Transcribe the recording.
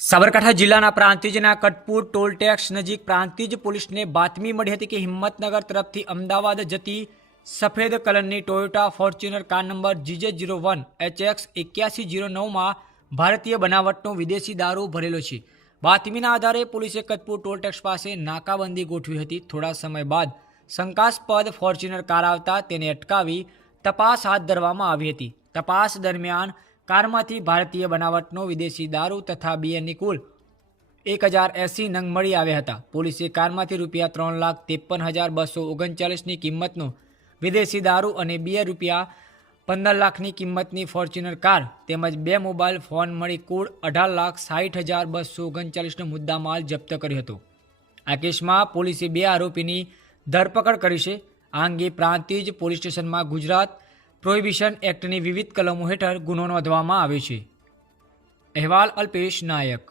સાબરકાંઠા જિલ્લાના પ્રાંતિજના કટપુર toll tax નજીક પ્રાંતિજ પોલીસને બાતમી મળી હતી કે હિંમતનગર તરફથી અમદાવાદ જતી સફેદ કલરની Toyota Fortuner car number GJ01 HX 8109માં ભારતીય બનાવટનો વિદેશી દારૂ ભરેલો છે। બાતમીના આધારે પોલીસે કટપુર ટોલ ટેક્સ પાસે નાકાબંધી ગોઠવી હતી। થોડા સમય બાદ શંકાસ્પદ ફોર્ચ્યુનર કાર આવતા તેને અટકાવી તપાસ હાથ ધરવામાં આવી હતી। તપાસ દરમિયાન કારમાંથી ભારતીય બનાવટનો વિદેશી દારૂ તથા બિયરની કુલ 1080 નંગ મળી આવ્યા હતા। પોલીસે કારમાંથી રૂપિયા 3,53,239ની કિંમતનો વિદેશી દારૂ અને બિયર રૂપિયા 15 લાખની કિંમતની ફોર્ચ્યુનર કાર તેમજ 2 મોબાઈલ ફોન મળી કુલ 18,60,239નો મુદ્દામાલ જપ્ત કર્યો હતો। આ કેસમાં પોલીસે 2 આરોપીની ધરપકડ કરી છે। આ અંગે પ્રાંતિજ પોલીસ સ્ટેશનમાં ગુજરાત પ્રોહિબિશન એક્ટની વિવિધ કલમો હેઠળ ગુનો નોંધવામાં આવ્યો છે। અહેવાલ અલ્પેશ નાયક।